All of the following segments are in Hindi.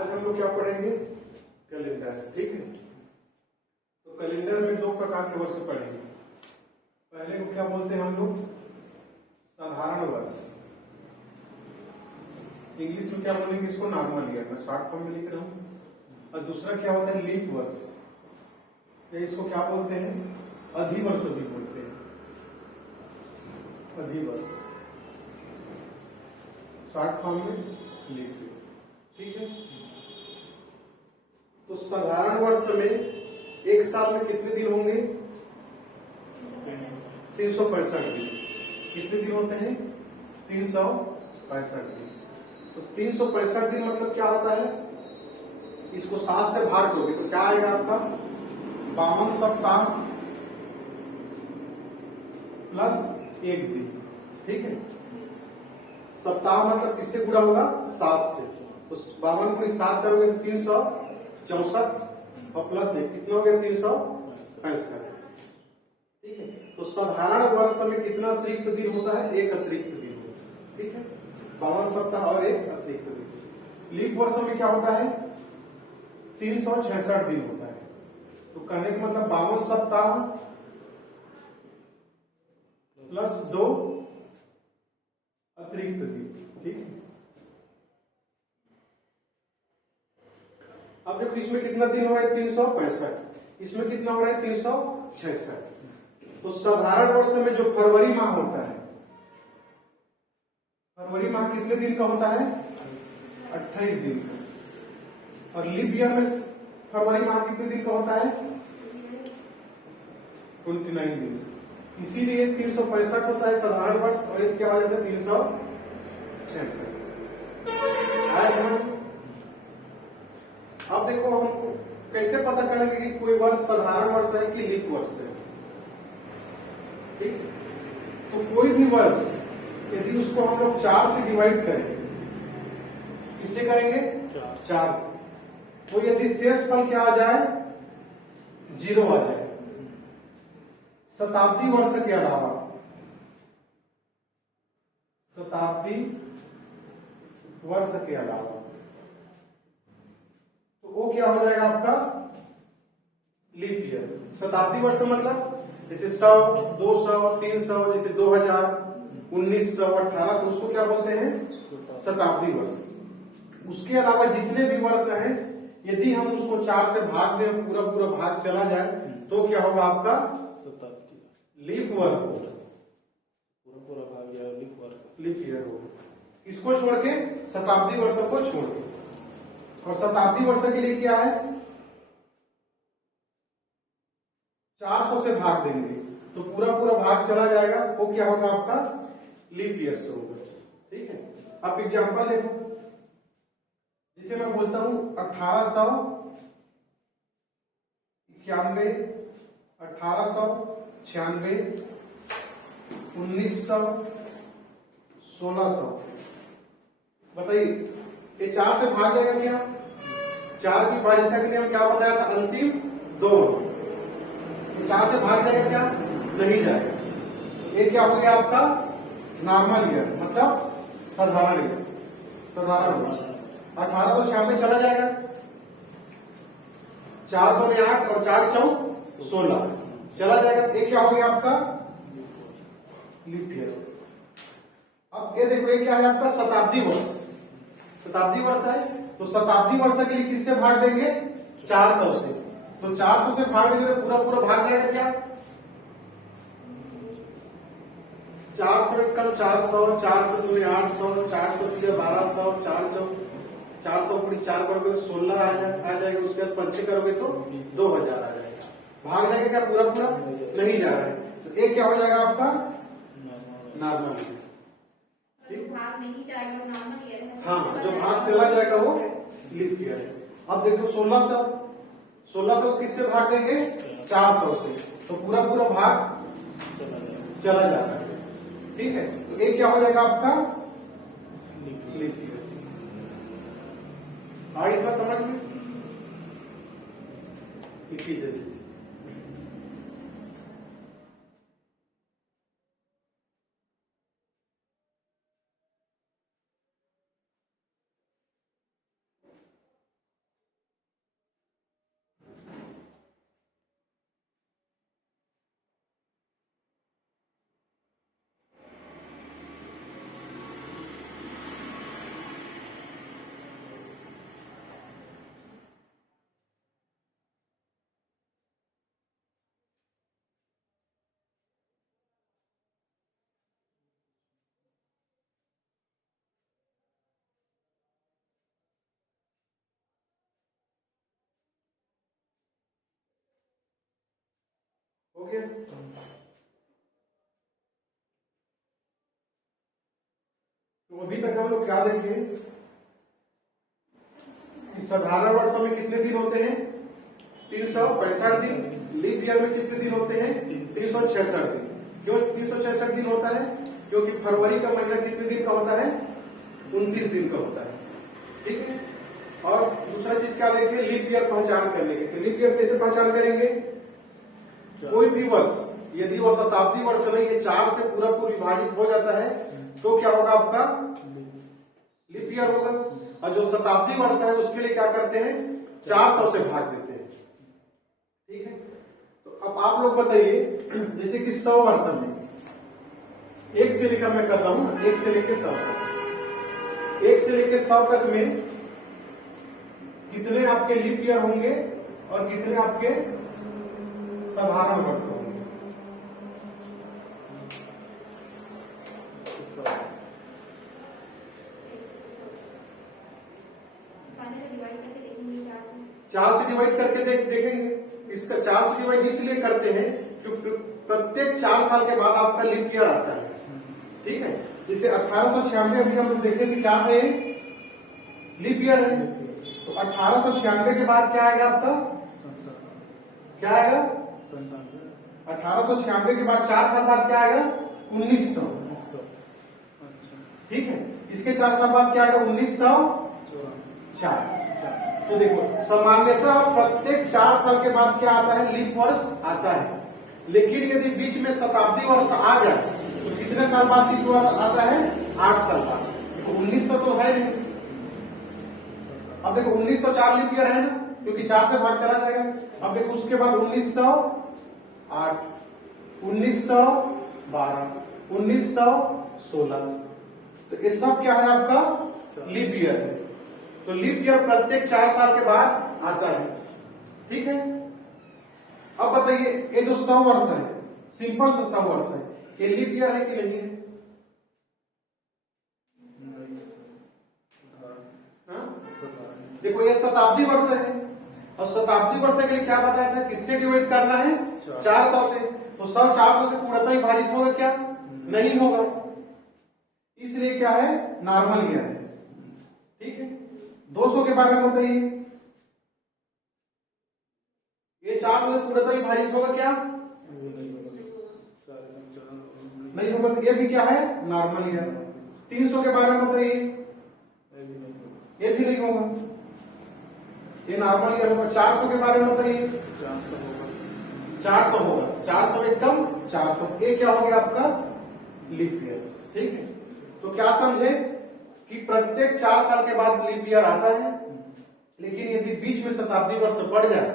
आज हम लोग क्या पढ़ेंगे? कैलेंडर। ठीक है, तो कैलेंडर में दो प्रकार के वर्ष पढ़ेंगे। पहले को क्या बोलते हैं हम लोग? साधारण वर्ष। इंग्लिश में क्या बोलेंगे इसको? Normal year. मैं शॉर्ट फॉर्म में लिख रहा हूँ। और दूसरा क्या होता है? लीप वर्ष, या इसको क्या बोलते हैं? अधिवर्ष भी बोलते हैं, अधिवर्ष। शॉर्ट फॉर्म में लीप। ठीक है, तो साधारण वर्ष में एक साल में कितने दिन होंगे? 365 दिन। कितने दिन होते हैं? 365 दिन। तो 365 दिन मतलब क्या होता है? इसको 7 से भाग दोगे तो क्या आएगा आपका? 52 सप्ताह प्लस 1 दिन। ठीक है, सप्ताह मतलब किससे गुणा होगा? 7 से। तो 52 को 7 करोगे तो 364 और प्लस 1 कितना हो गया? 365। ठीक है, तो साधारण वर्ष में कितना अतिरिक्त दिन होता है? एक अतिरिक्त दिन होता है। ठीक है, 52 सप्ताह और एक अतिरिक्त दिन। लीप वर्ष में क्या होता है? 366 दिन होता है। तो कहने का मतलब 52 सप्ताह प्लस 2 अतिरिक्त दिन। ठीक है, अब देखो इसमें कितना दिन हो रहा है? 365। इसमें कितना हो रहा है? 366। तो साधारण वर्ष में जो फरवरी माह होता है, फरवरी माह कितने दिन का होता है? 28 दिन का। और लीप ईयर में फरवरी माह कितने दिन का होता है? 29 दिन। इसीलिए 365 होता है साधारण वर्ष और एक क्या हो जाता है? 366। आया समझ? अब देखो हम कैसे पता करेंगे कि कोई वर्ष साधारण वर्ष है कि लीप वर्ष है? ठीक, तो कोई भी वर्ष यदि उसको हम लोग 4 से डिवाइड करें, किससे करेंगे? 4 से, तो यदि शेष फल क्या आ जाए? 0 आ जाए। शताब्दी वर्ष के अलावा, शताब्दी वर्ष के अलावा, तो वो क्या हो जाएगा आपका? Leap year. शताब्दी वर्ष मतलब जैसे 100, 200, 300, जैसे 2000, 1900, 1800, उसको क्या बोलते हैं? शताब्दी वर्ष। उसके अलावा जितने भी वर्ष हैं, यदि हम उसको 4 से भाग दें, पूरा पूरा भाग चला जाए, तो क्या होगा आपका? लीप वर्ष। पूरा पूरा भाग गया लीप वर्ष, लीप ईयर होगा। इसको छोड़ के, शताब्दी वर्ष को छोड़ के। और शताब्दी वर्ष के लिए क्या है? 400 से भाग देंगे तो पूरा पूरा भाग चला जाएगा, वो क्या होगा आपका? लीप ईयर से होगा। ठीक है, अब एग्जांपल देखो, जिसे मैं बोलता हूं 1891, 1896, 1900, 1600। बताइए, ये 4 से भाग जाएगा क्या? 4 की भाज्यता के लिए हम क्या बताया था? अंतिम 2। 4 से भाग जाएगा क्या? नहीं जाएगा। ये क्या हो गया आपका? नॉर्मल ईयर, मतलब साधारण ईयर, साधारण वर्ष। 1896 चला जाएगा, 4 2 में 8 और 4 4 16 चला जाएगा। ये क्या हो गया आपका? Leap year. अब ये देखो, ये क्या है आपका? शताब्दी वर्ष। शताब्दी वर्ष है, तो शताब्दी वर्ष के लिए किससे भाग देंगे? 400 से। तो 400 से भाग देंगे तो पूरा पूरा भाग जाएगा क्या? 400 1 कम 400, 400 2 800, 400 3 1200, 400 पूरी 4 करोगे तो 16 आ जाएगा। उसके बाद 5 करोगे तो 2000 आ जाएगा। भाग जाएगा क्या? पूरा पूरा नहीं जा रहा है। तो एक क्या हो जाएगा आपका? नॉर्मल। भाग नहीं जाएगा, नॉर्मल ईयर है। हाँ, जो भाग चला जाएगा वो लीप ईयर है। अब देखो 1600 किससे भाग देंगे? 400 से। तो पूरा पूरा भाग चला जाता है। ठीक है, तो एक क्या हो जाएगा आपका? Leap year. आई बात समझ में? लिखी जल्दी। हो गया। तो अभी तक हम लोग क्या देखे कि साधारण वर्ष में कितने दिन होते हैं? 365 दिन। लीप ईयर में कितने दिन होते हैं? 366 दिन। क्यों 366 दिन होता है? क्योंकि फरवरी का महीना कितने दिन का होता है? 29 दिन का होता है। ठीक है। और दूसरा चीज क्या देखें, लीप ईयर पहचान करने के। तो लीप ईयर कैसे पहचान करेंगे? कोई भी वर्ष यदि वो शताब्दी वर्ष नहीं, ये 4 से पूरा विभाजित हो जाता है तो क्या होगा? आपका लीप ईयर होगा। और जो शताब्दी वर्ष है उसके लिए क्या करते हैं? 400 से भाग देते हैं। ठीक है। तो अब आप लोग बताइए, जैसे कि 100 वर्ष में 1 से लेकर, मैं कर रहा हूं 1 से लेकर 100 तक, 1 से लेकर 100 तक में कितने आपके लीप ईयर होंगे और कितने आपके साधारण वर्ष होंगे? चार से डिवाइड करके देखेंगे। इसका 4 से डिवाइड इसलिए करते हैं क्योंकि प्रत्येक 4 साल के बाद आपका लीप ईयर आता है। ठीक है। जैसे 1896 अभी हम लोग देखेंगे क्या है? लीप ईयर है। तो 1896 के बाद क्या आएगा आपका? क्या आएगा? 1896 के बाद 4 साल बाद क्या आएगा? 1900। ठीक है। इसके 4 साल बाद क्या आएगा? 1904। तो देखो, सामान्यतः प्रत्येक 4 साल के बाद क्या आता है? लीप वर्ष आता है। लेकिन यदि बीच में शताब्दी वर्ष आ जाए तो कितने साल बाद लीप वर्ष आता है? 8 साल बाद। देखो 1900 तो है नहीं। अब देखो 1904 लीप ईयर है ना, क्योंकि 4 से भाग चला जाएगा। अब देखो उसके बाद 1908, 1912, 1916, तो ये सब क्या है? आपका लीप ईयर है। तो लीप ईयर प्रत्येक 4 साल के बाद आता है। ठीक है। अब बताइए, ये जो 100 वर्ष है, सिंपल से 100 वर्ष है, ये लीप ईयर है कि नहीं है? देखो ये शताब्दी वर्ष है, और शताब्दी वर्ष के लिए क्या बताया था? किससे डिवाइड करना है? 400 से। तो 100 400 से पूर्णतः विभाजित होगा क्या? नहीं होगा। इसलिए क्या है? नॉर्मल ईयर है। ठीक है। 200 के बारे में बताइए, ये 400 से पूर्णतः विभाजित होगा क्या? नहीं होगा। तो ये भी क्या है? Normal year. 300 के बारे में बताइए, ये भी नहीं होगा, ये नॉर्मल ईयर होगा। 400 के बारे में बताइए, 400 होगा। 400 एकदम 400, ये क्या हो गया? आपका लीप ईयर। ठीक है। तो क्या समझे कि प्रत्येक 4 साल के बाद लीप ईयर आता है, लेकिन यदि बीच में शताब्दी वर्ष बढ़ जाए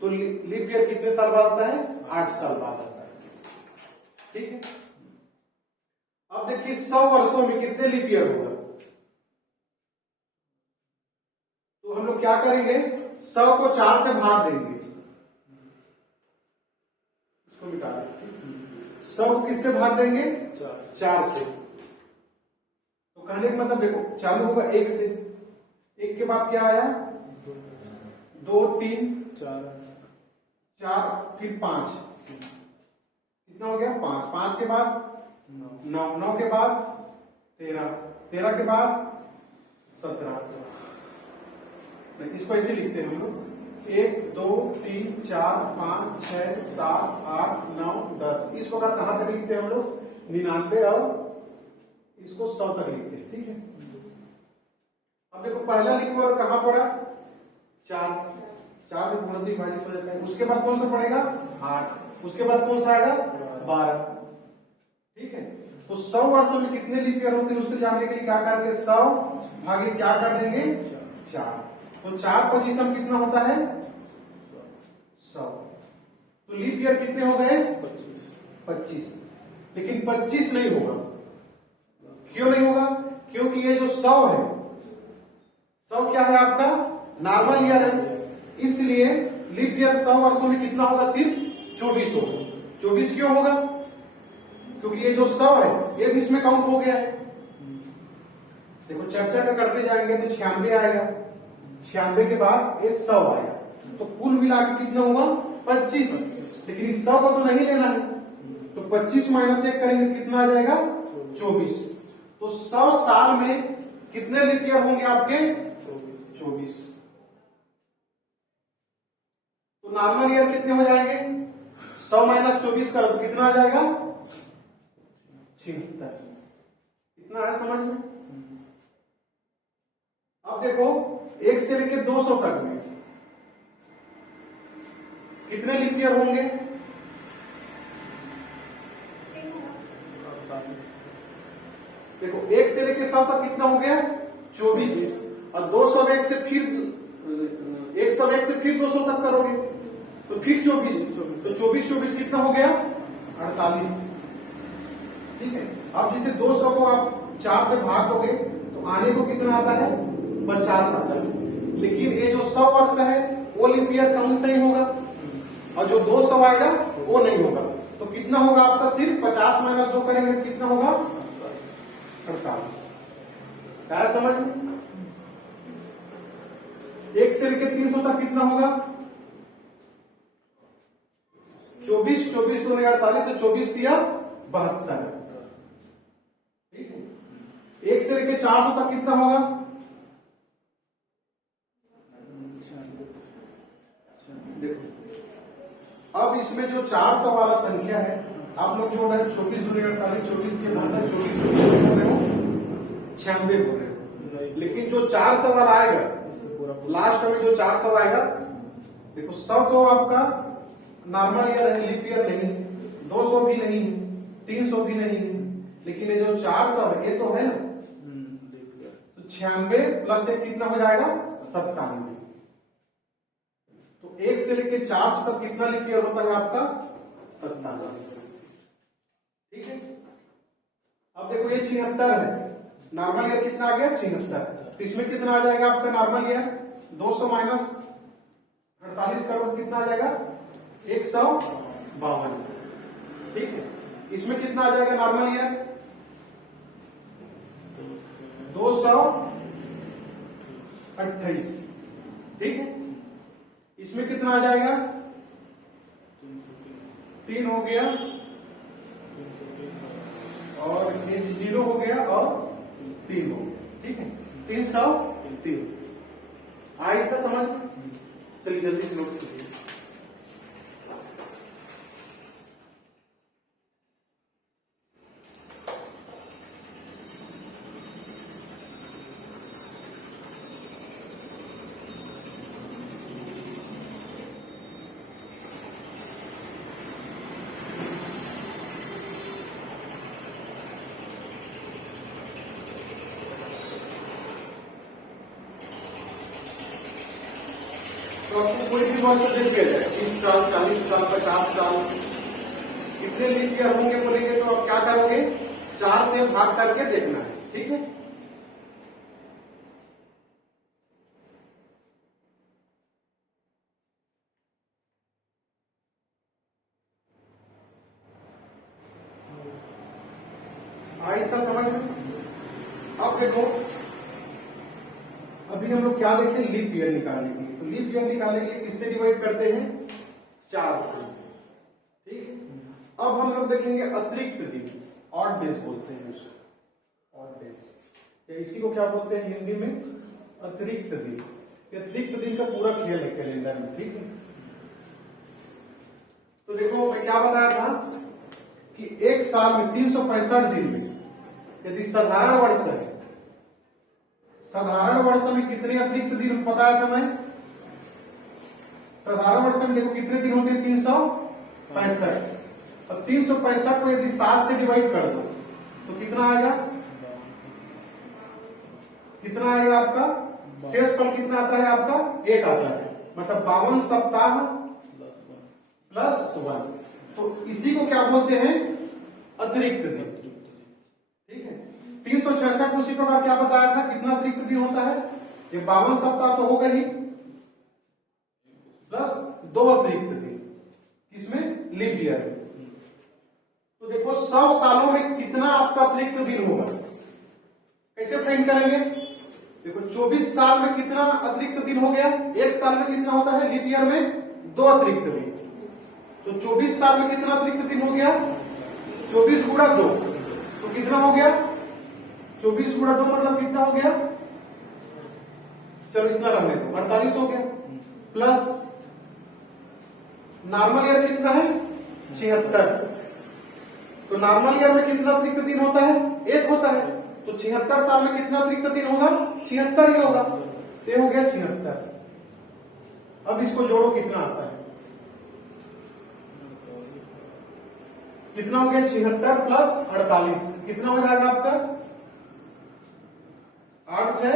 तो लीप ईयर कितने साल बाद आता है? 8 साल बाद आता है। ठीक है। अब देखिए 100 वर्षों में कितने लीप ईयर होगा? तो हम लोग क्या करेंगे? 100 को 4 से भाग देंगे, इसको मिटा देंगे। 100 को किससे भाग देंगे? 4 से। तो कहने का मतलब देखो, चालू होगा 1 से, 1 के बाद क्या आया? 2 3 4, फिर 5, कितना हो गया? 5। 5 के बाद 9, 9 के बाद 13, 13 के बाद 17। इसको ऐसे लिखते हैं हम लोग, 1 2 3 4 5 6 7 8 9 10। इस वक्त कहां तक लिखते हैं हम लोग? 99 और इसको 100 तक लिखते हैं। ठीक है। अब देखो पहला लिखो कहां पड़ा? 4 से पूर्णतः विभाजित हो जाता है। उसके बाद कौन सा पड़ेगा? 8। उसके बाद कौन सा आएगा? 12। ठीक है। तो 100 वर्ष में कितने लीप ईयर होते हैं उसको जानने के लिए क्या करेंगे? 100 भागित क्या कर देंगे? 4। तो 4 25 कितना होता है? 100। तो लीप ईयर कितने हो गए? 25। लेकिन 25 नहीं होगा। क्यों नहीं होगा? क्योंकि ये जो 100 है, 100 क्या है? आपका नॉर्मल ईयर है। इसलिए लीप ईयर 100 वर्षों में कितना होगा? सिर्फ 24 होगा। 24 क्यों होगा? क्योंकि ये जो 100 है ये भी इसमें काउंट हो गया है। देखो चर्चा का करते जाएंगे तो 96 आएगा, 96 के बाद ये 100 आएगा, तो कुल मिला के कितना हुआ? 25, लेकिन इस 100 को तो नहीं लेना है, तो 25 माइनस 1 करेंगे तो कितना आ जाएगा 24। तो 100 साल में कितने लीप ईयर होंगे आपके 24। तो नॉर्मल ईयर कितने हो जाएंगे 100 माइनस 24 करो तो कितना आ जाएगा 76। कितना है समझ में। अब देखो 1 से लेके 200 तक में कितने लीप ईयर होंगे। देखो 1 से लेके 100 तक कितना हो गया 24, और 201 से फिर 101 से फिर 200 तक करोगे तो फिर 24, तो 24 कितना हो गया 48। ठीक है, अब जिसे 200 को आप 4 से भाग दोगे तो आने को कितना आता है 50 आता है, लेकिन ये जो 100 वर्ष है वो लीप ईयर काउंट नहीं होगा, और जो 200 आएगा वो नहीं होगा। तो कितना होगा आपका सिर्फ 50 माइनस 2 करेंगे तो कितना होगा 48। क्या है समझ में। 1 से लेकर 300 तक कितना होगा 24, 24 2 48 से 24 दिया 72। ठीक है, 1 से लेकर 400 तक कितना होगा देखो। अब इसमें जो 400 वाला संख्या है आप लोग जोड़ रहे हो 24 2 48 24 के 72 24 बोल रहे हो 96 बोल रहे हो, लेकिन जो 400 वाला आएगा लास्ट में जो 400 आएगा देखो 100 तो आपका नॉर्मल ईयर है लीप ईयर नहीं है, 200 भी नहीं है, 300 भी नहीं है, लेकिन ये जो 400 है ये तो है ना, तो 96 प्लस 1 कितना हो जाएगा 97। तो 1 से लेकर 400 तक कितना लीप ईयर होता है आपका 97। ठीक है, अब देखो ये 76 है, नॉर्मल ईयर कितना आ गया 76, तो इसमें कितना आ जाएगा आपका नॉर्मल ईयर 200 माइनस 48 करोड़ कितना आ जाएगा 152। ठीक है, इसमें कितना आ जाएगा नॉर्मल ईयर 228। ठीक है, इसमें कितना आ जाएगा 3 हो गया और 0 हो गया और 3 हो गया। ठीक है, 303 आई था समझ में। चलिए जल्दी नोट कीजिए। तो आपको कोई भी वर्ष दिख दिया जाए 30 साल 40 साल 50 साल कितने लीप ईयर होंगे बोलेंगे तो आप क्या करोगे 4 से भाग करके देखना है। ठीक है, आई इतना समझ में। अब देखो अभी हम लोग क्या देखते हैं लीप ईयर निकालने के लिए, तो लीप ईयर निकालने के लिए किससे डिवाइड करते हैं 4 से। ठीक है, अब हम लोग देखेंगे अतिरिक्त दिन, ऑड डेज बोलते हैं उसको, ऑड डेज, या इसी को क्या बोलते हैं हिंदी में अतिरिक्त दिन। अतिरिक्त दिन का पूरा खेल है कैलेंडर में। ठीक है, तो देखो मैं क्या बताया था कि एक साल में 365 दिन में यदि साधारण वर्ष है, साधारण वर्ष में कितने अतिरिक्त दिन बताया था मैं। साधारण वर्ष में देखो कितने दिन होते हैं 365, अब 365 को यदि 7 से डिवाइड कर दो तो कितना आएगा, कितना आएगा आपका शेष फल कितना आता है आपका 1 आता है, मतलब 52 सप्ताह प्लस 1। तो इसी को क्या बोलते हैं अतिरिक्त दिन। ठीक है, 366 उसी प्रकार क्या बताया था कितना अतिरिक्त दिन होता है, ये 52 सप्ताह तो होगा ही प्लस 2 अतिरिक्त दिन किसमें लीप ईयर में। तो देखो 100 सालों में कितना आपका अतिरिक्त दिन होगा, कैसे फाइंड करेंगे। देखो 24 साल में कितना अतिरिक्त दिन हो गया, एक साल में कितना होता है लीप ईयर में 2 अतिरिक्त दिन, तो 24 साल में कितना अतिरिक्त दिन हो गया? 24 गुणा 2, तो कितना हो गया? 24 गुणा 2 मतलब कितना हो गया? चलो इतना रहने दो, 48 हो गया। प्लस नॉर्मल ईयर कितना है? 76। तो नॉर्मल ईयर में कितना अतिरिक्त दिन होता है? 1 होता है। तो 76 साल में कितना अतिरिक्त दिन होगा? 76 ही होगा। ये हो गया 76। अब इसको जोड़ो, कितना आता है? कितना हो गया? 76 प्लस 48 कितना हो जाएगा आपका? 8 6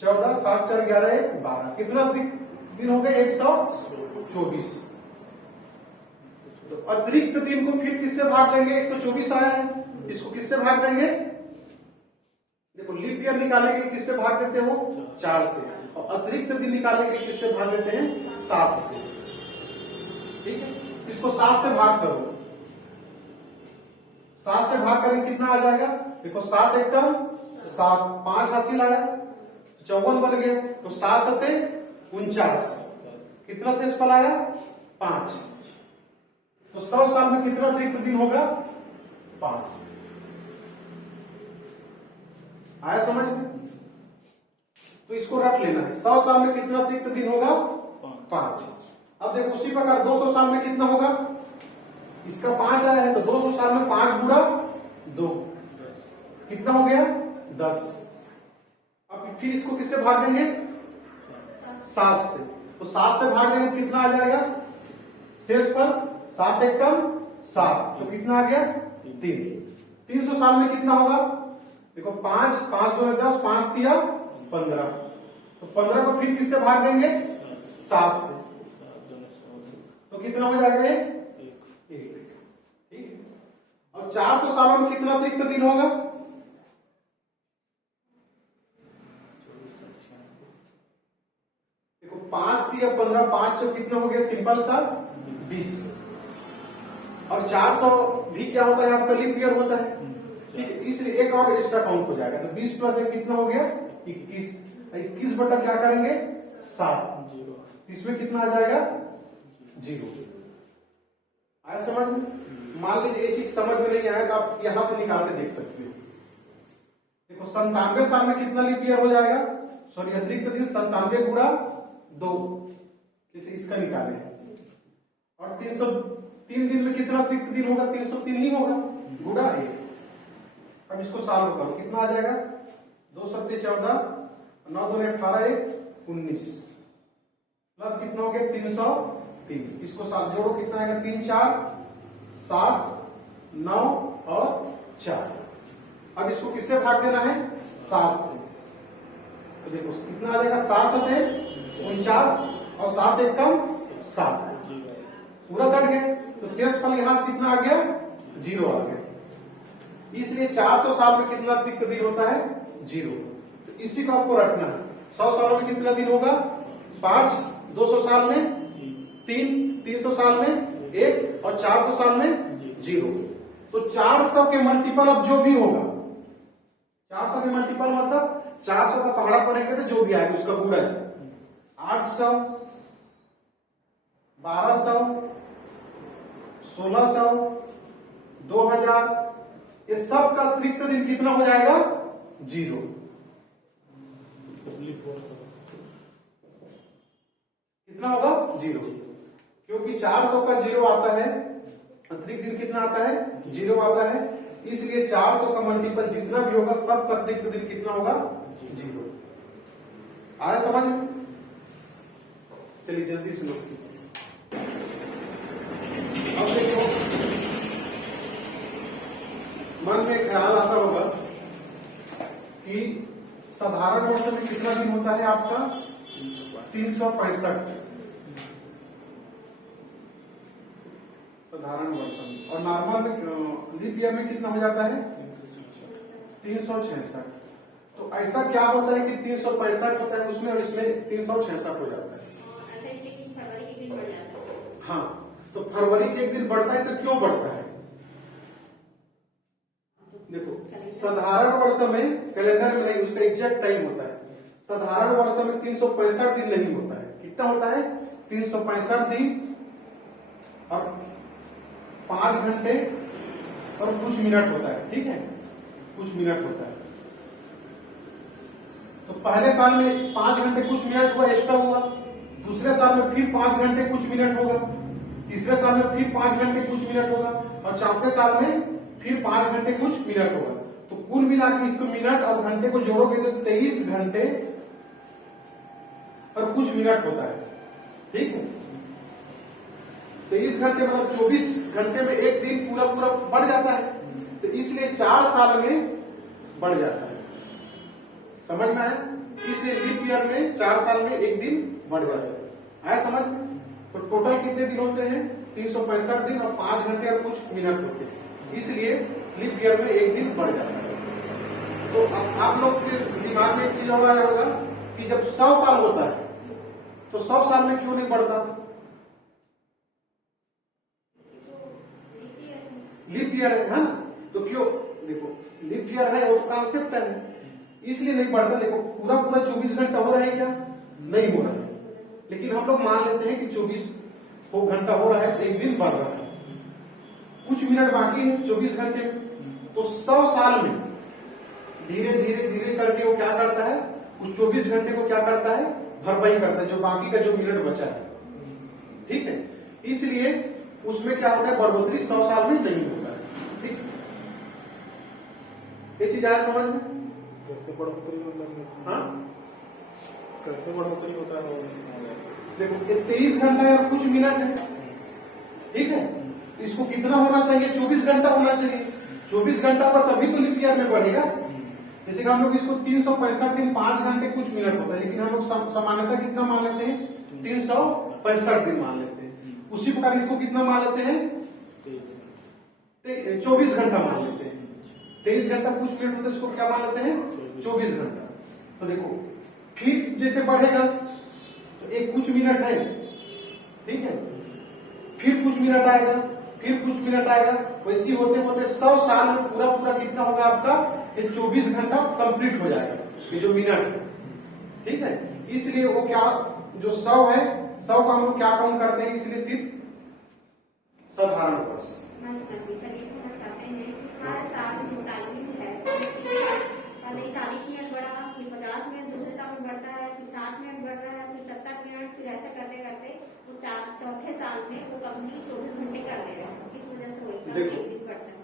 14 7 4 11 1 12। कितना दिन हो गए? 124। तो अतिरिक्त दिन को फिर किससे भाग देंगे? 124 आया है, इसको किससे भाग देंगे? देखो लीप ईयर निकालने के लिए किससे भाग देते हो? 4 से। और अतिरिक्त दिन निकालने के लिए किससे भाग देते हैं? 7 से। ठीक है, इसको 7 से भाग करो। 7 से भाग करें कितना आ जाएगा? देखो 7 एकम 7, 5 हासिल आया, 54 बन गया। तो 7 सते 49, कितना शेष फल आया? 5। तो 100 साल में कितना अतिरिक्त दिन होगा? 5। आया समझ में? तो इसको रख लेना है। 100 साल में कितना अतिरिक्त दिन होगा? 5। अब देखो उसी प्रकार 200 साल में कितना होगा? इसका 5 आया है, तो 200 साल में 5 गुणा 2 कितना हो गया? 10। अब फिर इसको किससे भाग देंगे? 7 से। तो 7 से भाग देंगे कितना आ जाएगा? शेष पर 7 एकम 7, तो कितना आ गया? 3। 300 साल में कितना होगा? देखो 5 5 2 10, 5 दिया 15। तो 15 को फिर किससे भाग देंगे? 7 से। तो कितना हो जाएगा? 1। ठीक है। और 400 सालों में कितना अतिरिक्त दिन होगा? देखो 5 दिया 15, 5 से कितना हो गया? सिंपल सा 20। और 400 भी क्या होता है? आपका लीप ईयर होता है। ठीक है, इसलिए एक और एक्स्ट्रा काउंट हो जाएगा। तो 20 प्लस 1 कितना हो गया? 21। 21 बटा क्या करेंगे? 7। इसमें कितना आ जाएगा? 0। आया समझ में? मान लीजिए ये चीज समझ में नहीं आया तो आप यहां से निकाल के देख सकते हो। देखो 97 साल में कितना लीप ईयर हो जाएगा? सॉरी अतिरिक्त दिन 97 गुणा 2, जैसे इसका निकाले। और 303 दिन में कितना अतिरिक्त दिन होगा? 303 ही होगा, गुणा 1। अब इसको सॉल्व करो, कितना आ जाएगा? 2 सत्ते 14, 9 2 18 1 19 प्लस कितना हो गया? 303। इसको साथ जोड़ो, कितना आएगा? 3 4 7 9 और 4। अब इसको किससे भाग देना है? 7 से। तो देखो कितना आ जाएगा? 7 सत्ते 49 और 7 एकम 7, पूरा कट गया। तो शेष फल यहां से कितना आ गया? 0 आ गया। इसलिए 400 साल में कितना अतिरिक्त दिन होता है? 0। तो इसी को आपको रखना है। 100 सालों में कितना दिन होगा? 5। 200 साल में 3, 300 साल में 1 और 400 साल में 0। तो 400 के मल्टीपल अब जो भी होगा, 400 के मल्टीपल मतलब 400 का पहाड़ा पड़ेगा तो जो भी आएगा उसका गुणा है। 800, 1200, 1600, 2000, ये सब का अतिरिक्त दिन कितना हो जाएगा? 0। कितना होगा? 0। क्योंकि 400 का 0 आता है, अतिरिक्त दिन कितना आता है? 0 आता है। इसलिए 400 का मल्टीपल जितना भी होगा सब का अतिरिक्त दिन कितना होगा? 0। आया समझ में? चलिए जल्दी सुनो। अब देखो मन में ख्याल आता होगा कि साधारण वर्ष में कितना दिन होता है आपका? 365 साधारण वर्ष में। और नॉर्मल में लीप ईयर में कितना हो जाता है? 366। तो ऐसा क्या होता है कि 365 होता है उसमें और इसमें 366 हो जाता है? फरवरी के दिन बढ़ जाता है। हाँ, तो फरवरी के एक दिन बढ़ता है तो क्यों बढ़ता है? देखो साधारण वर्ष में कैलेंडर में नहीं, उसका एग्जैक्ट टाइम होता है। साधारण वर्ष में 365 दिन नहीं होता है। कितना होता है? 365 दिन और 5 घंटे और कुछ मिनट होता है, ठीक है, कुछ मिनट होता है। तो पहले साल में 5 घंटे कुछ मिनट हुआ, एक्स्ट्रा हुआ। दूसरे साल में फिर 5 घंटे कुछ मिनट होगा। तीसरे साल में फिर 5 घंटे कुछ मिनट होगा। और चौथे साल में फिर 5 घंटे कुछ मिनट होगा। तो कुल मिला के इसको मिनट और घंटे को जोड़ोगे तो 23 घंटे और कुछ मिनट होता है, ठीक है। 23 घंटे मतलब 24 घंटे में एक दिन पूरा पूरा बढ़ जाता है। तो इसलिए 4 साल में बढ़ जाता है। समझ में आया? इसलिए लीप ईयर में 4 साल में एक दिन बढ़ जाता है। आया समझ में? तो टोटल कितने दिन होते हैं? 365 दिन और 5 घंटे और कुछ मिनट होते हैं। इसलिए लीप ईयर में एक दिन बढ़ जाता है। तो अब आप लोग के दिमाग में एक चीज और आया होगा कि जब 100 साल होता है तो 100 साल में क्यों नहीं बढ़ता? लीप ईयर है ना, तो क्यों? देखो लीप ईयर है, वो कॉन्सेप्ट है, इसलिए नहीं बढ़ता। देखो पूरा पूरा 24 घंटा हो रहा है क्या? नहीं हो रहा है। लेकिन हम लोग मान लेते हैं कि 24 घंटा हो रहा है तो एक दिन बढ़ रहा है, कुछ मिनट बाकी है 24 घंटे में। तो 100 साल में धीरे धीरे धीरे करके वो क्या करता है, उस 24 घंटे को क्या करता है, भरपाई करता है, जो बाकी का जो मिनट बचा है, ठीक है। इसलिए उसमें क्या होता है, बढ़ोतरी 100 साल में नहीं होता है, ठीक। ये चीज आया समझ में? कैसे बढ़ोतरी मतलब? हाँ, कैसे बढ़ोतरी होता है? देखो ये 23 घंटा और कुछ मिनट है, ठीक है। इसको कितना होना चाहिए? 24 घंटा होना चाहिए। 24 घंटा पर तभी तो लीप ईयर में बढ़ेगा। जैसे कि हम लोग इसको 365 दिन 5 घंटे कुछ मिनट होता है, लेकिन हम लोग सामान्यतः कितना मान लेते हैं? 365 दिन मान लेते हैं। उसी प्रकार इसको कितना मान लेते हैं? 24 घंटा मान लेते हैं। 23 घंटा कुछ मिनट होता है, इसको क्या मान लेते हैं? 24 घंटा। तो देखो फिर जैसे बढ़ेगा तो एक कुछ मिनट है, ठीक है, फिर कुछ मिनट आएगा, फिर कुछ मिनट आएगा। वैसे होते होते 100 साल में पूरा पूरा कितना होगा आपका? ये 24 घंटा कंप्लीट हो जाएगा, ये जो मिनट, ठीक है। इसलिए वो क्या, जो 100 है, 100 का हम लोग क्या काउंट करते हैं? इसलिए सिर्फ साधारण वर्ष। हर साल जो टाइमिंग है, पहले 40 मिनट बढ़ा, फिर 50 मिनट दूसरे साल में बढ़ता है, फिर 60 मिनट बढ़ रहा है, फिर 70 मिनट, फिर ऐसा करते करते वो चौथे साल में वो कंपनी 24 घंटे कर देगा। इस वजह से वो एक साल एक दिन बढ़ता है।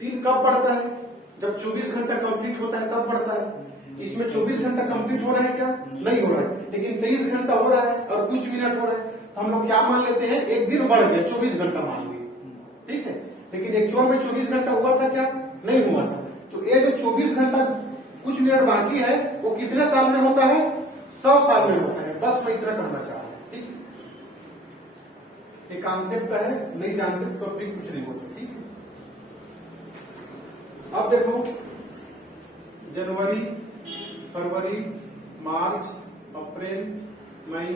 दिन कब बढ़ता है? जब 24 घंटा कंप्लीट होता है तब बढ़ता है। इसमें 24 घंटा कंप्लीट हो रहा है क्या? नहीं हो रहा है, लेकिन 23 घंटा हो रहा है और कुछ मिनट हो रहा है। तो हम लोग क्या मान लेते हैं? एक दिन बढ़ गया, 24 घंटा मान लिए, ठीक है। लेकिन एक्चुअल में 24 घंटा हुआ था क्या? नहीं हुआ था। तो ये जो 24 घंटा कुछ मिनट बाकी है वो कितने साल में होता है? 100 साल में होता है। बस मैं इतना कहना चाह रहा हूं, ठीक है। ये कॉन्सेप्ट है, नहीं जानते तो फिर कुछ नहीं होता, ठीक है। अब देखो जनवरी, फरवरी, मार्च, अप्रैल, मई,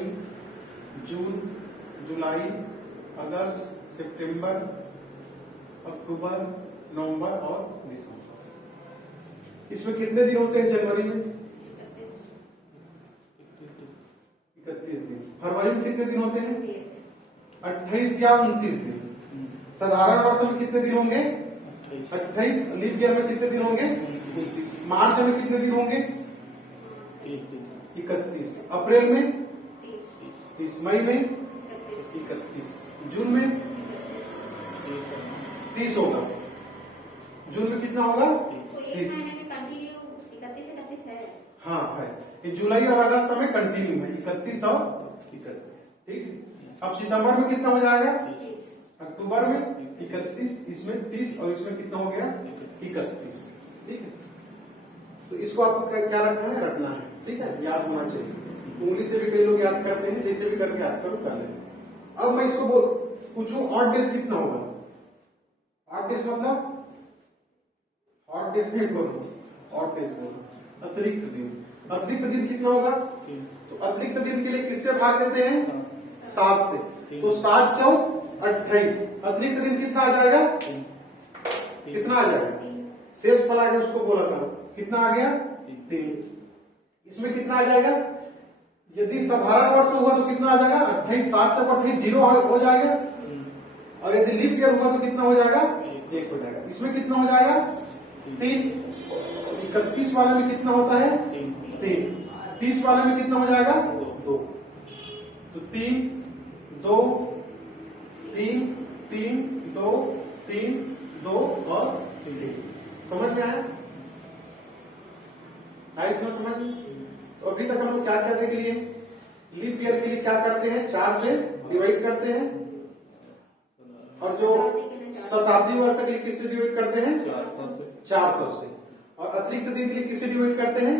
जून, जुलाई, अगस्त, सितंबर, अक्टूबर, नवंबर और दिसंबर। इसमें कितने दिन होते हैं जनवरी में? 31 दिन। फरवरी में कितने दिन होते हैं? 28 या 29 दिन। साधारण वर्ष में कितने दिन होंगे? 28। लीप ईयर में कितने दिन होंगे? 29। मार्च में कितने दिन होंगे? 31। अप्रैल में 30। मई में 31। जून में 30 होगा। जून में कितना होगा? 30। हाँ है। ये जुलाई और अगस्त में कंटिन्यू है, 31 और 31, ठीक है। अब सितंबर में कितना हो जाएगा? अक्टूबर में 31, इसमें 30 और इसमें कितना हो गया? 31, ठीक है। तो इसको आपको क्या रखना है? रखना है, ठीक है, याद होना चाहिए। उंगली से भी कई लोग याद करते हैं, जैसे भी करके याद करो कर लें। अब मैं इसको पूछूं ऑड डेज कितना होगा? ऑड डेज मतलब ऑड डेज नहीं बोलो, ऑड डेज बोलो, अतिरिक्त दिन। अतिरिक्त दिन कितना होगा? तो अतिरिक्त दिन के लिए किससे भाग देते हैं? 7 से। तो 7 चौक 28। अतिरिक्त दिन कितना आ जाएगा? कितना आ जाएगा? शेष फल आगे उसको बोला करो, कितना आ गया? 3। इसमें कितना आ जाएगा? यदि साधारण वर्ष होगा तो कितना आ जाएगा? 28। 7 चौक 28 0 हो जाएगा, और यदि लीप ईयर हुआ तो कितना हो जाएगा? 1 हो जाएगा। इसमें कितना हो जाएगा? 3। 31 वाले में कितना होता है? 3। 30 वाले में कितना हो जाएगा? 2। तो 3 2 3 3 2 3 2 और 3। समझ में आया? इतना समझ में? तो अभी तक हम लोग क्या कहते के लिए लीप ईयर के लिए क्या करते हैं? 4 से डिवाइड करते हैं, और जो शताब्दी वर्ष के लिए किससे डिवाइड करते हैं? 400 से। और अतिरिक्त दिन के लिए किससे डिवाइड करते हैं?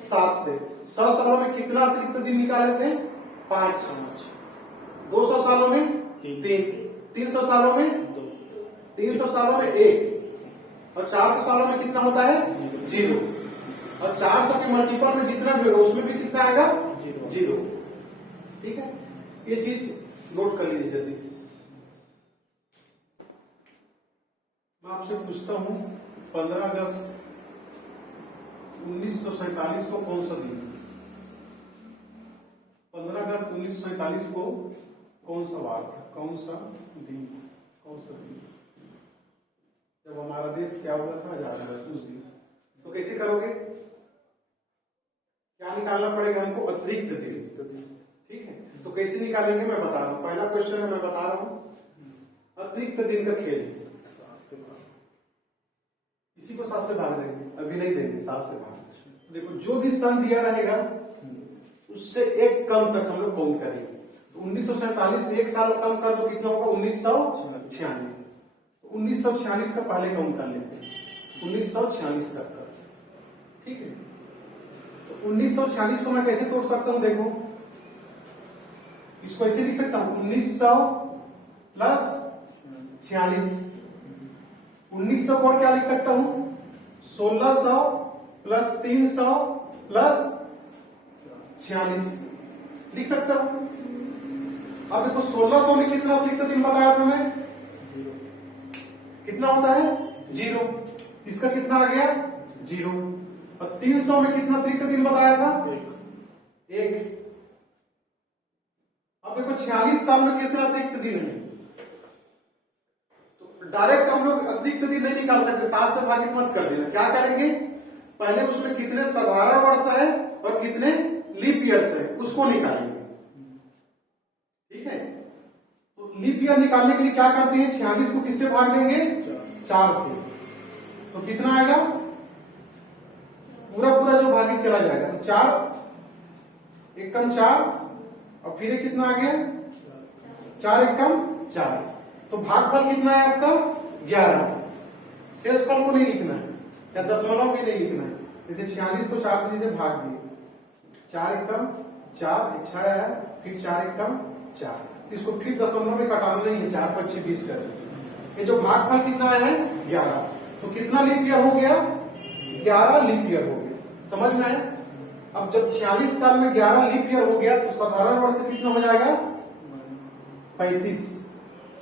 7 से। 100 सालों में कितना अतिरिक्त दिन निकाले थे? 5। 200 सालों में 3। 300 सालों में 300 सालों में 1। और 400 सालों में कितना होता है? 0। और 400 के मल्टीपल में जितना भी होगा उसमें भी कितना आएगा? 0। ठीक है, ये चीज नोट कर लीजिए जल्दी से। मैं आपसे पूछता हूं 15 अगस्त 1947 को कौन सा दिन? 15 अगस्त 1947 को कौन सा वार था? कौन सा दिन? कौन सा दिन जब हमारा देश क्या हुआ था? आजाद हुआ उस दिन। तो कैसे करोगे? क्या निकालना पड़ेगा हमको? अतिरिक्त दिन। ठीक है, तो कैसे निकालेंगे मैं बता रहा हूं। पहला क्वेश्चन है, मैं बता रहा हूं अतिरिक्त दिन का खेल। इसी को 7 से भाग देंगे, अभी नहीं देंगे, 7 से भाग। देखो जो भी सन दिया रहेगा उससे एक कम तक हम लोग काउंट करेंगे। तो 1947 से 1 साल कम कर दो, कितना होगा? 1946। 1946 का पहले काउंट कर लेते हैं, 1946 तक का। ठीक है, तो 1946 को मैं कैसे तोड़ सकता हूं? देखो इसको ऐसे लिख सकता हूं, 1900 प्लस 46। 1900 को और क्या लिख सकता हूं? 1600 प्लस 300 प्लस 46 लिख सकता हूं। अब देखो 1600 में कितना अतिरिक्त दिन बताया था मैं? कितना होता है? 0। इसका कितना आ गया? 0। और 300 में कितना अतिरिक्त दिन बताया था? 1। अब देखो 46 साल में कितना अतिरिक्त दिन है? तो डायरेक्ट हम लोग अतिरिक्त दिन नहीं निकाल सकते, 7 से भागित मत कर देना। क्या करेंगे? पहले उसमें कितने साधारण वर्ष है और कितने लीप ईयर्स है उसको निकालेंगे। ठीक है, तो लीप ईयर निकालने के लिए क्या करते हैं? 46 को किससे भाग देंगे? 4 से। तो कितना आएगा? पूरा पूरा जो भागी चला जाएगा। तो 4 एकम 4 और फिर कितना आ गया? 4 एकम 4। तो भागफल कितना है आपका? 11। शेषफल को नहीं लिखना है या दशमलव भी नहीं लिखना है। जैसे 46 को 4 से भाग दिए, 4 एकम 4, इच्छा आया, फिर 4 एकम 4। इसको फिर दशमलव में कटाना नहीं है, 4 25 20 कर। ये जो भागफल कितना है? 11। तो कितना लीप ईयर हो गया? 11 लीप ईयर हो गया। समझ में आया? अब जब 46 साल में 11 लीप ईयर हो गया तो साधारण वर्ष कितना हो जाएगा? 35।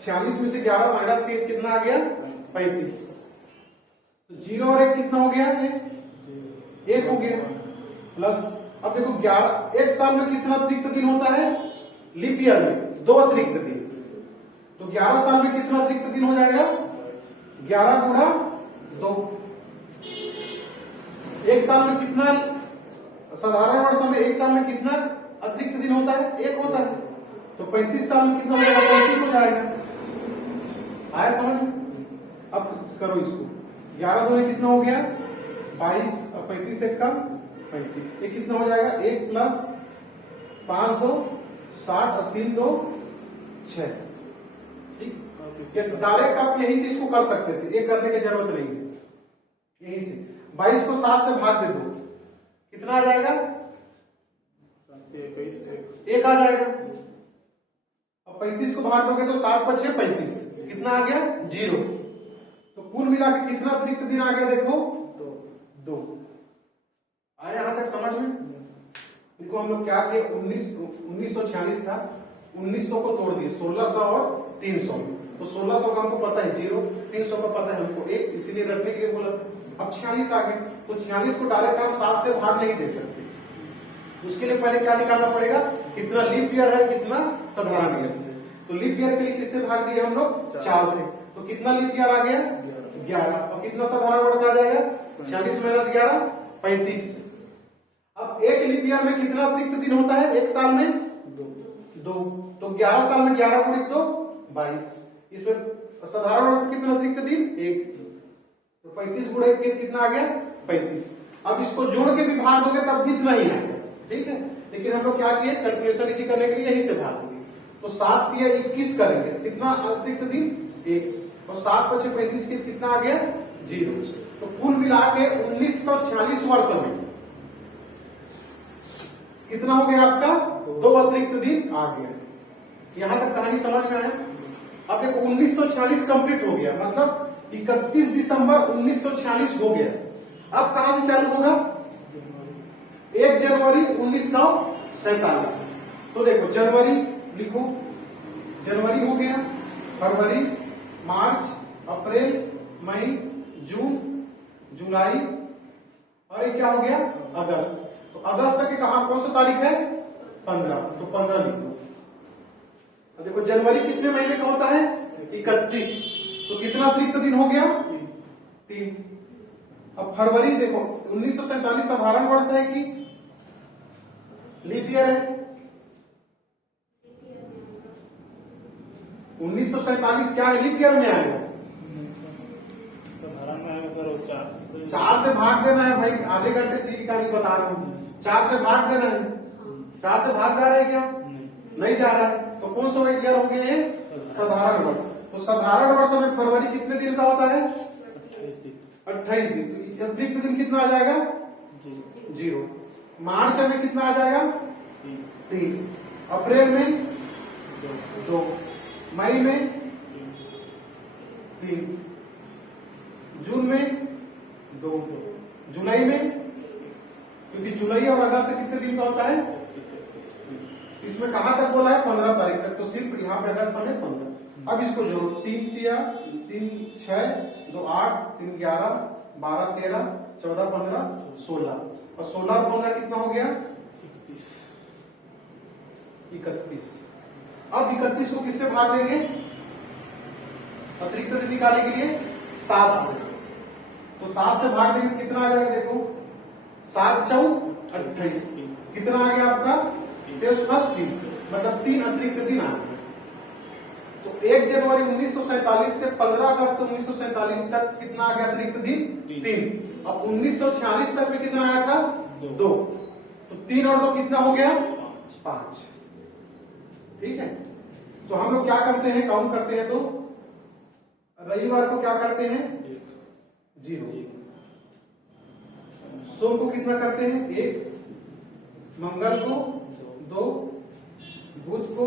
46 में से 11 माइनस के कितना आ गया? 35। तो 0 और 1 कितना हो गया? 1 हो गया। प्लस अब देखो 11 1 साल में कितना अतिरिक्त दिन होता है? लीप ईयर में 2 अतिरिक्त दिन। तो 11 साल में कितना अतिरिक्त दिन हो जाएगा? 11 गुणा 2। 1 साल में कितना साधारण वर्ष में 1 साल में कितना अतिरिक्त दिन होता है? 1 होता है। तो 35 साल में कितना हो जाएगा? 35 हो जाएगा। आया समझ में? अब करो इसको, 11 2 कितना हो गया? 22 और 35 एक कम 35। ये कितना हो जाएगा? 1 प्लस 5 2 60 और 3 2 6। ठीक, डायरेक्ट आप यही से इसको कर सकते थे, ये करने की जरूरत नहीं है। यही से 22 को 7 से भाग दे दो, कितना आ जाएगा? 1 आ जाएगा। अब 35 को भाग दोगे तो 7 5 6 35, कितना आ गया? 0। तो कुल मिला के कितना अतिरिक्त दिन आ गया? देखो 2। आया यहां तक समझ में? इनको हम लोग क्या किए? 1946 था, 1900 को तोड़ दिए 1600 और 300 में। तो 1600 का हमको पता है 0, 300 का पता है हमको 1, इसीलिए रखने के लिए बोला। अब 46 आ गए, तो 46 को डायरेक्ट आप 7 से भाग नहीं दे सकते। उसके लिए पहले क्या निकालना पड़ेगा? कितना लीप ईयर है, कितना साधारण ईयर से। तो लीप ईयर के लिए किससे भाग दिए हम लोग? 4 से। तो कितना लीप ईयर आ गया? 11। और कितना साधारण वर्ष आ जाएगा? 46 माइनस 11 35। अब एक लीप ईयर में कितना अतिरिक्त दिन होता है एक साल में? 2। तो 11 साल में 11 गुणित 2 22। इसमें साधारण वर्ष में कितना अतिरिक्त दिन? 1। तो 35 गुणे कितना आ गया? 35। अब इसको जोड़ के भी भाग दोगे तब भी इतना ही आएगा, ठीक है। लेकिन हम लोग क्या किए, कैलकुलेशन इजी करने के लिए यही से भाग देंगे। तो 7 या 21 करेंगे, कितना अतिरिक्त दिन? 1। और 7 × 35 के कितना आ गया? 0। तो कुल मिला के 1946 वर्ष में कितना हो गया आपका? 2 अतिरिक्त दिन आ गया। यहां तक कहानी समझ में आया? अब देखो 1946 कंप्लीट हो गया, मतलब 31 दिसंबर 1946 हो गया। अब कहां से चालू होगा? 1 जनवरी 1947। तो देखो जनवरी लिखो, जनवरी हो गया, फरवरी, मार्च, अप्रैल, मई, जून, जुलाई और ये क्या हो गया? अगस्त। तो अगस्त के कहां कौन सा तारीख है? 15। तो 15 लिखो। अब देखो जनवरी कितने महीने का होता है? 31। तो कितना अतिरिक्त दिन हो गया? 3। अब फरवरी देखो 1947 साधारण वर्ष है कि लीप ईयर है? 1947 क्या है, लीप ईयर में आएगा? साधारण में आएगा सर। 4 से भाग देना है भाई, आधे घंटे से ही कहानी बता रहा हूं। 4 से भाग देना है। 4 से भाग जा रहा है क्या? नहीं जा रहा है। तो कौन सा ईयर हो गया ये? साधारण वर्ष। तो साधारण वर्ष में फरवरी कितने दिन का होता है? 28 दिन। अतिरिक्त दिन कितना आ जाएगा? 0। मार्च में कितना आ जाएगा? 3। अप्रैल में 2। मई में 3। जून में 2। जुलाई में, क्योंकि जुलाई और अगस्त से कितने दिन का होता है? इसमें कहां तक बोला है? 15 तारीख तक। तो सिर्फ यहाँ पे अगस्त में 15। अब इसको जोड़ो, 3 3 6 2 8 3 11 12 13 14 15 16 और 16 और 15 कितना हो गया? 31। अब 31 को किससे भाग देंगे अतिरिक्त दिन निकालने के लिए? 7 से। तो 7 से भाग देंगे कितना आ जाएगा? देखो 7 4 28। कितना आ गया आपका? शेष प्लस 3, मतलब 3 अतिरिक्त दिन आ गया। तो 1 जनवरी 1947 से 15 अगस्त 1947 तक कितना आ गया अतिरिक्त दिन? 3। अब 1946 तक में कितना आया था? 2। तो 3 और 2 कितना हो गया? 5। ठीक है। तो हम लोग क्या करते हैं, काउंट करते हैं। तो रविवार को क्या करते हैं? 0। सोम को कितना करते हैं? 1। मंगल को 2। बुध को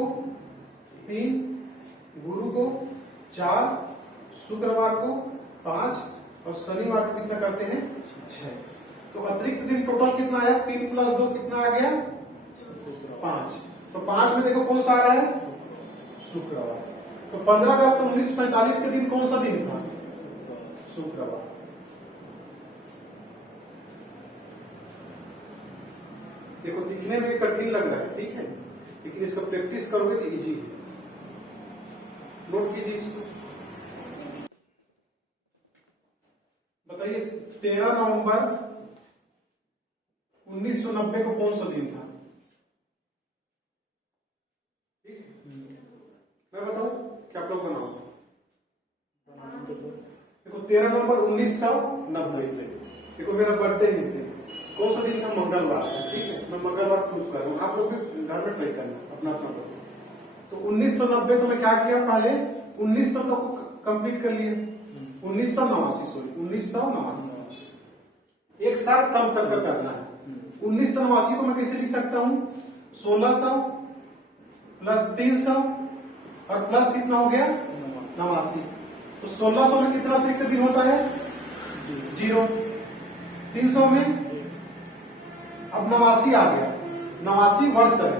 3। गुरु को 4। शुक्रवार को 5 और शनिवार को कितना करते हैं? 6। तो अतिरिक्त दिन टोटल कितना आया? 3 + 2 कितना आ गया? 5। तो 5 में देखो कौन सा आ रहा है? शुक्रवार। तो 15 अगस्त 1947 के दिन कौन सा दिन था? शुक्रवार। देखो दिखने में कठिन लग रहा है, ठीक है, लेकिन इसका प्रैक्टिस करोगे तो इजी है। नोट कीजिए इसको। बताइए 13 नवंबर 1990 को कौन सा दिन था? ठीक, मैं बताऊं क्या आप लोग बनाओ? देखो 13 नवंबर 1990, देखो मेरा बर्थडे दिन है, कौन सा दिन था? मंगलवार। ठीक है, मैं मंगलवार प्रूव कर रहा हूँ, आप लोग भी घर में ट्राई करना अपना अपना। तो 1990 तो मैं क्या किया, पहले 1900 को कंप्लीट कर लिए। 1989 एक साल कम तक का करना है। 1989 को मैं कैसे लिख सकता हूँ? 1600 प्लस 300 और प्लस कितना हो गया? 89। तो 1600 में कितना अतिरिक्त दिन होता है? 0। 300 में अब 89 आ गया। 89 वर्ष है,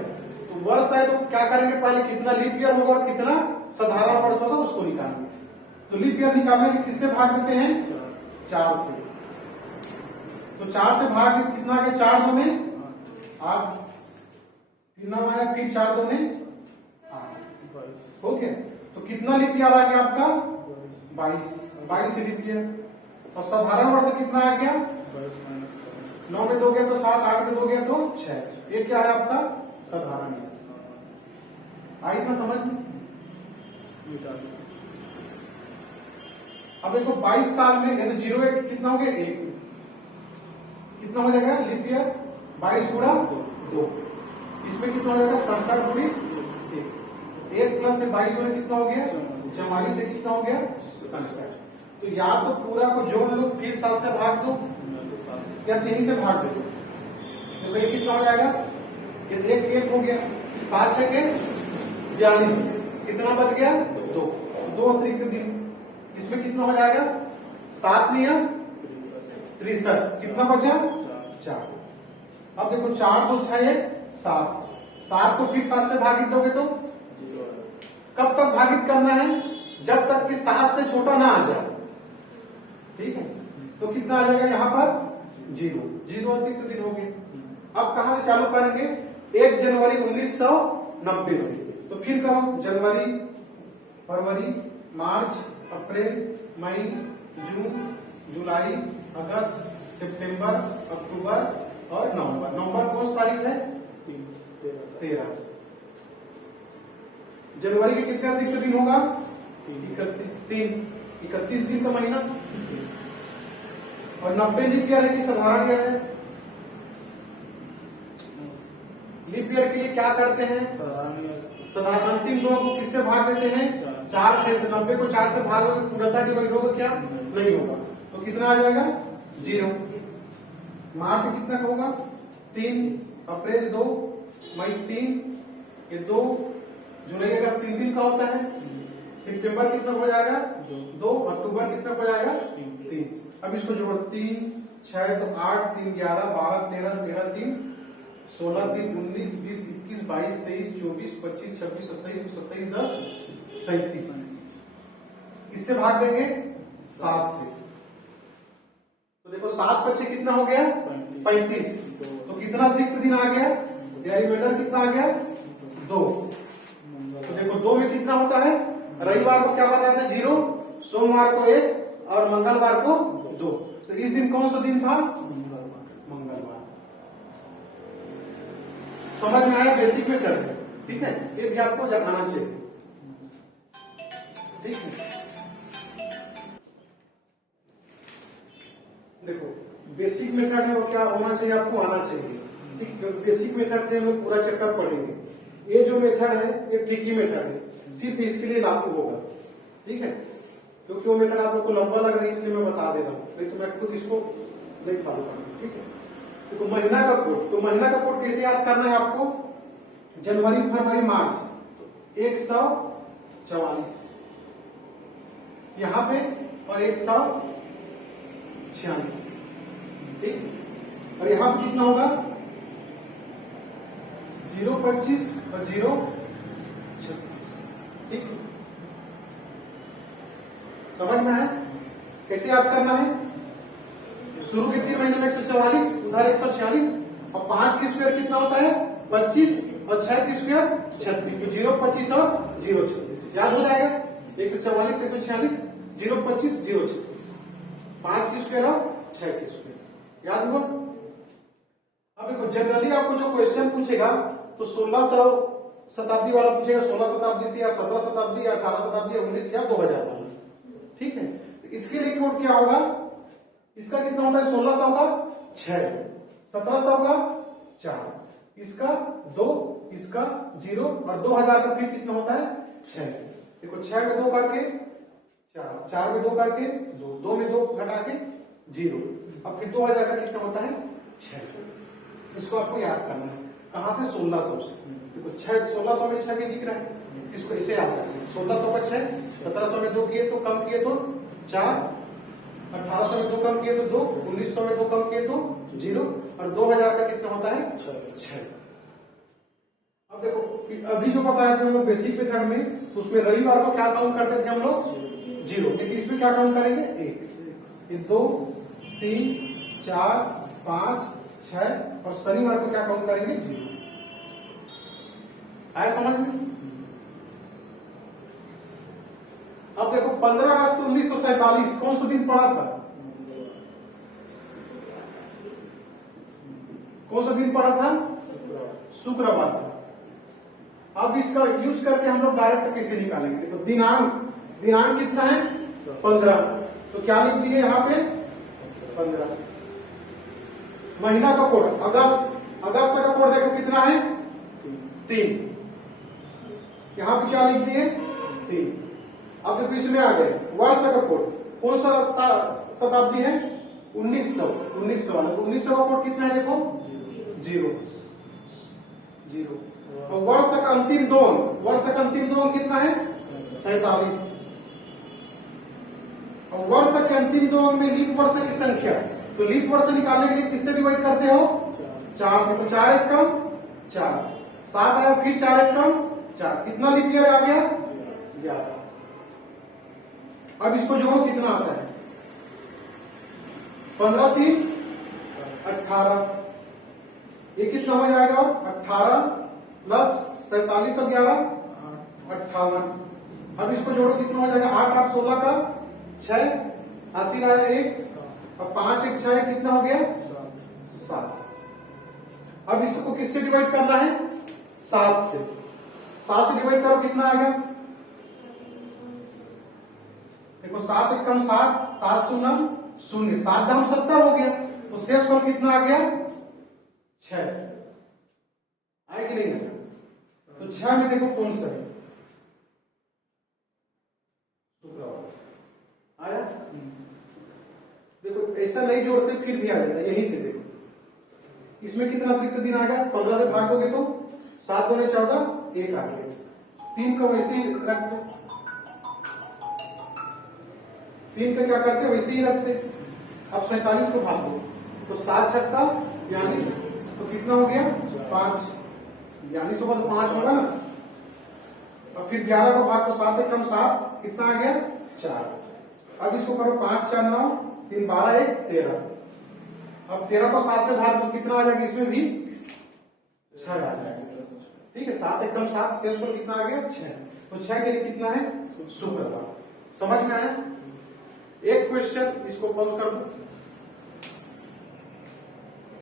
तो वर्ष है तो क्या करेंगे, पहले कितना लीप ईयर होगा और कितना साधारण वर्ष होगा उसको निकालेंगे। तो लीप ईयर निकालने के किससे भाग देते हैं? 4 से। तो 4 से भाग देते कितना आ गया? 4 2 में 8, फिर 9 आया, फिर 4 2 में 8। हो गया। तो कितना लीप ईयर आ गया आपका 22 लीप ईयर। और साधारण वर्ष कितना आ गया 9 में 2 गया तो 7, 8 में 2 गया तो 6। ये क्या है आपका साधारण ईयर। आई ना समझ में। अब देखो 22 साल में यानी 0 कितना हो गया 1 कितना हो जाएगा लीप ईयर 22 गुणा 2। इसमें कितना हो जाएगा 67 गुणी 1 प्लस 22 में कितना हो गया 44 से कितना हो गया 67। तो या तो पूरा को जोड़ लो फिर 7 से भाग दो या 3 से भाग दो। तो ये कितना हो जाएगा ये 1 हो गया 7 6 के 42 कितना बच गया 2 अतिरिक्त दिन। इसमें कितना हो जाएगा 7 नियम 63 कितना बचा 4। अब देखो 4 तो 6 है 7 को फिर 7 से भागित दोगे तो कब तक भागित करना है जब तक कि 7 से छोटा ना आ जाए। ठीक है तो कितना आ जाएगा यहाँ पर 0 अतिरिक्त दिन हो गए। अब कहां से चालू करेंगे 1 जनवरी 1990 से। तो फिर करो जनवरी फरवरी मार्च अप्रैल मई जून जुलाई अगस्त सितंबर अक्टूबर और नवंबर कौन सी तारीख है 13। जनवरी के कितने अतिरिक्त दिन होगा 31 दिन का महीना। और 90 लीप ईयर है कि साधारण ईयर है। लीप ईयर के लिए क्या करते हैं साधारण अंतिम 2 को किससे भाग देते हैं 4 से। 90 को 4 से भाग पूर्णतः डिवाइड होगा क्या नहीं होगा। तो कितना आ जाएगा 0। मार्च कितना का होगा 3 अप्रैल 2 मई 3 ये 2 जुलाई अगस्त 3 दिन का होता है। सितंबर कितना हो जाएगा 2 अक्टूबर कितना हो जाएगा 3। अब इसको जोड़ो 3 6 तो 8 3 11 12 13 13 3 16 3 19 20 21 22 23 24 25 26 27 27 10 37 किससे भाग देंगे 7 से। तो देखो 7 बच्चे कितना हो गया 35। तो कितना अतिरिक्त दिन आ गया या रिमाइंडर कितना आ गया 2। तो देखो 2 में कितना होता है रविवार को क्या बताया था 0 सोमवार को 1 और मंगलवार को 2। तो इस दिन कौन सा दिन था मंगलवार। समझ में आया बेसिक मेथड है। ठीक है ये भी आपको आना चाहिए। ठीक है देखो बेसिक मेथड है वो क्या होना चाहिए आपको आना चाहिए। ठीक बेसिक मेथड से हम लोग पूरा चैप्टर पढ़ेंगे। ये जो मेथड है ये ट्रिकी मेथड है सिर्फ इसके लिए लागू होगा। ठीक है क्योंकि वो मेथड आप लोग को लंबा लग रहा है इसलिए मैं बता दे रहा हूँ नहीं तो मैं खुद इसको नहीं फॉलो करूंगा। ठीक है तो महीना का कोड कैसे याद करना है आपको जनवरी फरवरी मार्च तो 144 यहां पे और 146। ठीक और यहां पे कितना होगा 025 और 036। ठीक समझ में है कैसे याद करना है। शुरू के 3 महीने में 144 उधर 146 और 5 की स्क्वायर कितना होता है 25 और 6 की स्क्वायर 36। तो 025 और 036 याद हो जाएगा 144 146 025 036 5 की स्क्वायर और 6 की स्क्वायर याद हुआ। अब देखो जनरली आपको जो क्वेश्चन पूछेगा तो 1600 शताब्दी वाला पूछेगा 16 शताब्दी से या 17 शताब्दी या 18 शताब्दी या 19 या 2000 वाला। ठीक है तो इसके लिए कोड क्या होगा इसका कितना होता है 1600 का 6 1700 का 4 इसका 2 इसका 0 और 2000 का फिर कितना होता है 6। देखो 6 में 2 करके 4 में 2 करके 2 में 2 घटा के 0 अब फिर 2000 का कितना होता है 6। इसको आपको याद करना है कहां से 1600 से। देखो 1600 में 6 भी दिख रहा है इसको ऐसे याद रखना 1600 का 6 1700 में 2 किए तो कम किए तो 4 1800 में 2 कम किए तो 2 1900 में 2 कम किए तो 0 और 2000 का कितना होता है 6। अब देखो अभी जो बताया थे हम लोग बेसिक मेथड में उसमें रविवार को क्या काउंट करते थे हम लोग 0 लेकिन इसमें क्या काउंट करेंगे 1 2 3 4 5 6 और शनिवार को क्या काउंट करेंगे 0। आया समझ में। अब देखो 15 अगस्त 1947 कौन सा दिन पड़ा था? कौन सा दिन पड़ा था? शुक्रवार था। अब इसका यूज करके हम लोग डायरेक्ट कैसे निकालेंगे? देखो दिनांक कितना है? 15। तो क्या लिख दिए यहाँ पे? 15। महीना का कोड अगस्त का कोड देखो कितना है? 3। यहाँ पे क्या लिख दिए? 3। अब देखो इसमें आ गए वर्ष का कोड। कौन सा शताब्दी है? 1900 वाला। तो 1900 का कोड कितना है? देखो 0। और वर्ष का अंतिम दो अंक कितना है? 47। और वर्ष के अंतिम 2 अंक में लीप वर्ष की संख्या, तो लीप वर्ष निकालने के लिए किससे डिवाइड करते हो? 4 से। तो 4 एक कम 4, 7 आया, फिर 4 एक कम 4, कितना लीप ईयर आ गया? 11। अब इसको जोड़ो, कितना आता है? 15 3 18। ये कितना हो जाएगा? 18 प्लस 47 और 11 58। अब इसको जोड़ो, कितना हो जाएगा? 8 8 16 का 6, 80 आया 1 और 5 1 6, कितना हो गया? 7। अब इसको किससे डिवाइड करना है? 7 से। 7 से डिवाइड करो, कितना आएगा? देखो 7 एक कम 7, 7 शून्य 0, 7 दाम 70 हो गया। तो शेष फल कितना आ गया? 6 आए कि नहीं? तो 6 में देखो कौन सा है? शुक्रवार आया। देखो ऐसा नहीं जोड़ते फिर भी आ जाता है, यहीं से देखो। इसमें कितना अतिरिक्त दिन आ गया? 15 से भाग दोगे तो 7 दूने 14, 1 आ गया। 3 का वैसे ही रखते, 3 का क्या करते वैसे ही रखते। अब 47 को भाग दो तो 7 छक्का 42, तो कितना हो गया? 5। 42 होगा तो 5 होगा ना। और फिर 11 को भाग तो 7 एक कम 7, कितना आ गया? 4। अब इसको करो 5 4 9 3 12 1 13। अब 13 को 7 से भाग तो कितना आ जाएगा? इसमें भी 6 आ जाएगा। ठीक है, 7 एक कम 7, शेष पर कितना आ गया? 6। तो 6 के लिए कितना है? शुक्रवार। समझ में आया? एक क्वेश्चन इसको पॉज कर दो।